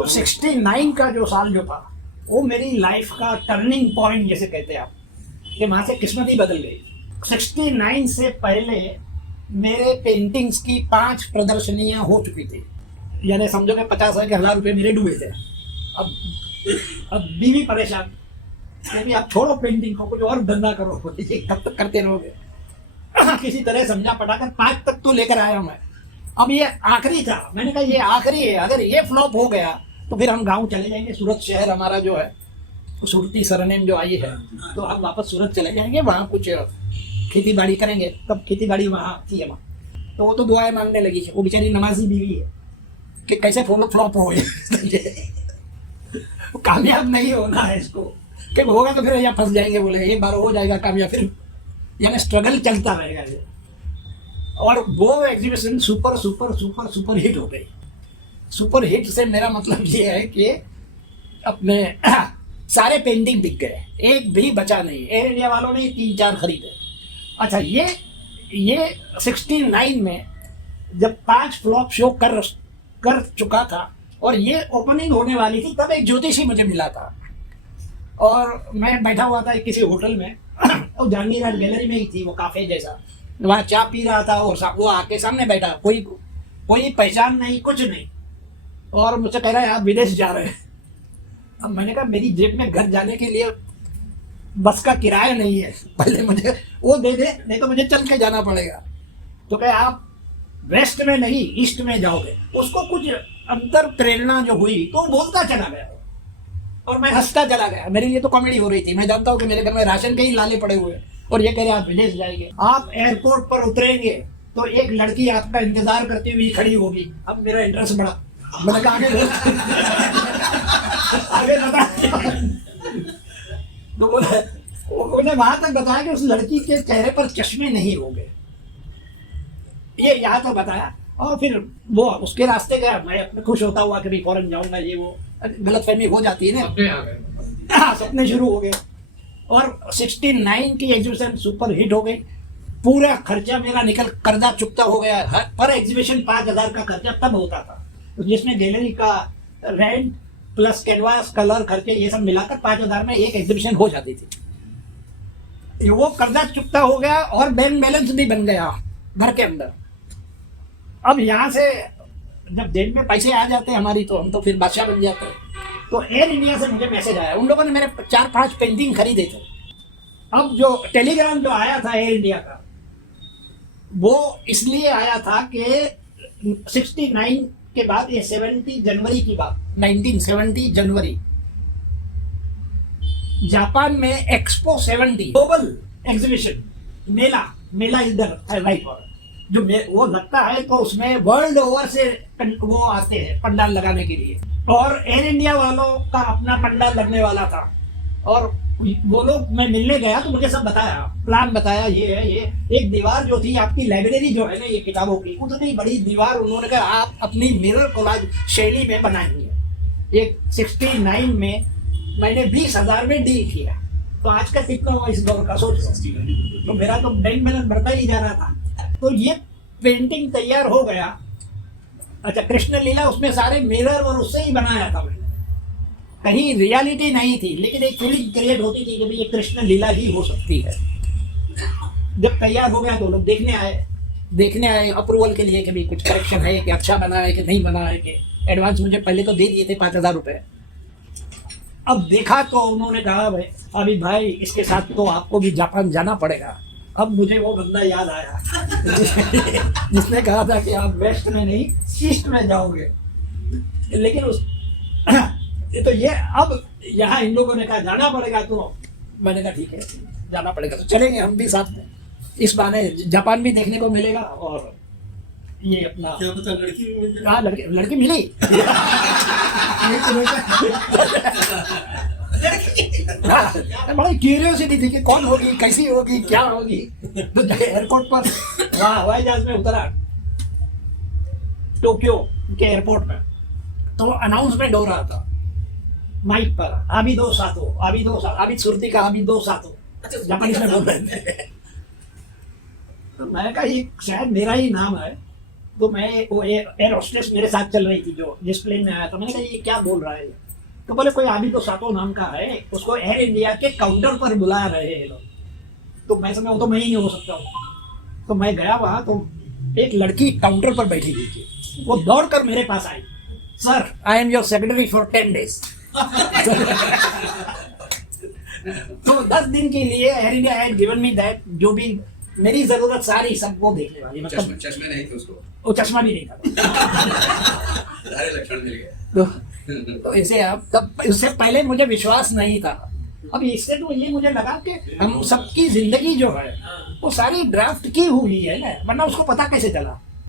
तो 69 का जो साल जो था वो मेरी लाइफ का टर्निंग पॉइंट जैसे कहते हैं आप, कि वहां से किस्मत ही बदल गई। 69 से पहले मेरे पेंटिंग्स की 5 प्रदर्शनियां हो चुकी थी, यानी समझो कि 50,000 रुपये मेरे डूबे थे। अब बीवी परेशान, क्योंकि आप छोड़ो पेंटिंग को, कुछ और धंधा करो, कब तक करते रहोगे। किसी तरह समझा पटाकर 5 तक तो लेकर आया मैं। अब ये आखिरी था, मैंने कहा ये आखिरी है, अगर ये फ्लॉप हो गया तो फिर हम गांव चले जाएंगे। सूरत शहर हमारा जो है, सूरती सरनेम जो आई है, तो हम वापस सूरत चले जाएंगे, वहाँ कुछ खेती बाड़ी करेंगे। तब खेती बाड़ी वहाँ थी है वहाँ, तो वो तो दुआएं मांगने लगी। वो बेचारी नमाजी बीवी है कि कैसे फ्लॉप हो कामयाब नहीं होना है इसको, कि होगा तो फिर यहाँ फंस जाएंगे। बोले एक बार हो जाएगा कामयाब, फिर यानी स्ट्रगल चलता रहेगा ये। और वो exhibition super super super super hit हो गई। सुपर हिट से मेरा मतलब ये है कि अपने सारे पेंटिंग बिक गए, एक भी बचा नहीं। एयर इंडिया वालों ने 3-4 खरीदे। अच्छा, ये 69 में जब 5 फ्लॉप शो कर चुका था और ये ओपनिंग होने वाली थी, तब एक ज्योतिषी मुझे मिला था और मैं बैठा हुआ था किसी होटल में, और जहांगीर गैलरी में ही थी वो, काफे जैसा। वहाँ चाय पी रहा था और वो आके सामने बैठा, कोई पहचान नहीं, कुछ नहीं, और मुझसे कह रहा है आप विदेश जा रहे हैं। अब मैंने कहा मेरी जेब में घर जाने के लिए बस का किराया नहीं है, पहले मुझे वो दे दे, नहीं तो मुझे चल के जाना पड़ेगा। तो कहे आप वेस्ट में नहीं ईस्ट में जाओगे। उसको कुछ अंतर प्रेरणा जो हुई तो बोलता चला गया और मैं हंसता चला गया। मेरे लिए तो कॉमेडी हो रही थी, मैं जानता हूँ कि मेरे घर में राशन के ही लाले पड़े हुए हैं, और ये कह रहे आप विदेश जाएंगे। आप एयरपोर्ट पर उतरेंगे तो एक लड़की आपका इंतजार करती हुई खड़ी होगी। अब मेरा इंटरेस्ट बढ़ा, मैंने कहा आगे बता। तो उन्होंने वहां तक बताया कि उस लड़की के चेहरे पर चश्मे नहीं होंगे, ये यहाँ तो बताया। और फिर वो उसके रास्ते गया, मैं अपने खुश होता हुआ कि भी फॉरेन जाऊंगा, ये वो गलतफहमी हो जाती है ना, सपने शुरू हो गए। और 69 की एग्जीबिशन सुपर हिट हो गई। पूरा खर्चा मेरा निकल, कर्जा चुकता हो गया। पर एग्जीबिशन 5,000 का खर्चा तब होता था, जिसमें गैलरी का रेंट प्लस कैनवास कलर खर्चे ये सब मिलाकर 5,000 में एक एग्जीबिशन हो जाती थी। वो कर्जा चुकता हो गया और बैंक बैलेंस भी बन गया घर के अंदर। अब यहाँ से जब जेब में पैसे आ जाते हैं हमारी, तो हम तो फिर बादशाह बन जाते हैं। तो एयर इंडिया से मुझे मैसेज आया, उन लोगों ने मेरे 4-5 पेंटिंग खरीदे थे। अब जो टेलीग्राम जो आया था एयर इंडिया का, वो इसलिए आया था कि 69 के बाद, ये 70 जनवरी की बात, 1970 जनवरी, जापान में एक्सपो 70 ग्लोबल एग्जीबिशन, मेला इधर है राइट, और जो वो लगता है तो उसमें वर्ल्ड ओवर से वो आते हैं पंडाल लगाने के लिए। और एयर इंडिया वालों का अपना पंडाल लगने वाला था, और वो लोग, मैं मिलने गया तो मुझे सब बताया, प्लान बताया, ये है ये। एक दीवार जो थी आपकी लाइब्रेरी जो है ना ये किताबों की, उतनी बड़ी दीवार उन्होंने कहा आप अपनी मिरर कोलाज शैली में बनाएंगे। एक 69 में मैंने 20,000 में डील किया, तो आज का कितना हुआ इस दौर का सोच। तो मेरा तो बैंक बैलेंस बढ़ता ही जा रहा था। तो ये पेंटिंग तैयार हो गया। अच्छा, कृष्ण लीला उसमें सारे मिरर और उससे ही बनाया था मैंने, कहीं रियलिटी नहीं थी, लेकिन एक फीलिंग क्रिएट होती थी कि भाई ये कृष्ण लीला ही हो सकती है। जब तैयार हो गया तो लोग देखने आए अप्रूवल के लिए कि भाई कुछ करेक्शन है, कि अच्छा बना है कि नहीं बना है, कि एडवांस मुझे पहले तो दे दिए थे 5,000 रुपये। अब देखा तो उन्होंने कहा भाई अभी भाई इसके साथ तो आपको भी जापान जाना पड़ेगा। अब मुझे वो बंदा याद आया जिसने कहा था कि आप वेस्ट में नहीं ईस्ट में जाओगे। लेकिन तो ये अब यहाँ इन लोगों ने कहा जाना पड़ेगा, तो मैंने कहा ठीक है जाना पड़ेगा, तो चलेंगे हम भी साथ में। इस बहाने जापान भी देखने को मिलेगा और ये अपना क्या पता लड़की भी मिल जाए। हाँ, लड़की मिली। बड़ी क्यूरियोसिटी थी कि कौन होगी, कैसी होगी, क्या होगी। तो एयरपोर्ट पर वहाँ हवाई जहाज में उतरा टोक्यो के एयरपोर्ट में, तो अनाउंसमेंट हो रहा था माइक पर, अभी दो साथों, अभी सुरती का अभी दो साथों, जापानीज में बोल रहे थे। तो मैं कहा ये शायद मेरा ही नाम है, तो मैं वो एयर होस्टेस मेरे साथ चल रही थी जो जिस प्लेन में आया था, मैंने कहा ये क्या बोल रहा है, तो बोले कोई आदमी तो सातो नाम का है, उसको एयर इंडिया के काउंटर पर बुला रहे हैं लोग। तो मैं समझा वो तो मैं ही नहीं हो सकता हूँ। तो मैं गया वहां, तो एक लड़की काउंटर पर बैठी हुई थी, वो दौड़ कर मेरे पास आई, sir I am your secretary for 10 days। तो 10 दिन के लिए Air India had given me that, जो भी मेरी जरूरत सारी सब वो देखने वाली, मतलब चश्मे नहीं थे उसको, वो चश्मा भी नहीं था। सारे लक्षण मिल गए। तो इसे अब तब इससे पहले मुझे विश्वास नहीं था, अब इससे तो ये मुझे लगा कि हम सबकी जिंदगी जो है वो सारी ड्राफ्ट की हुई है ना, वरना उसको पता कैसे चला।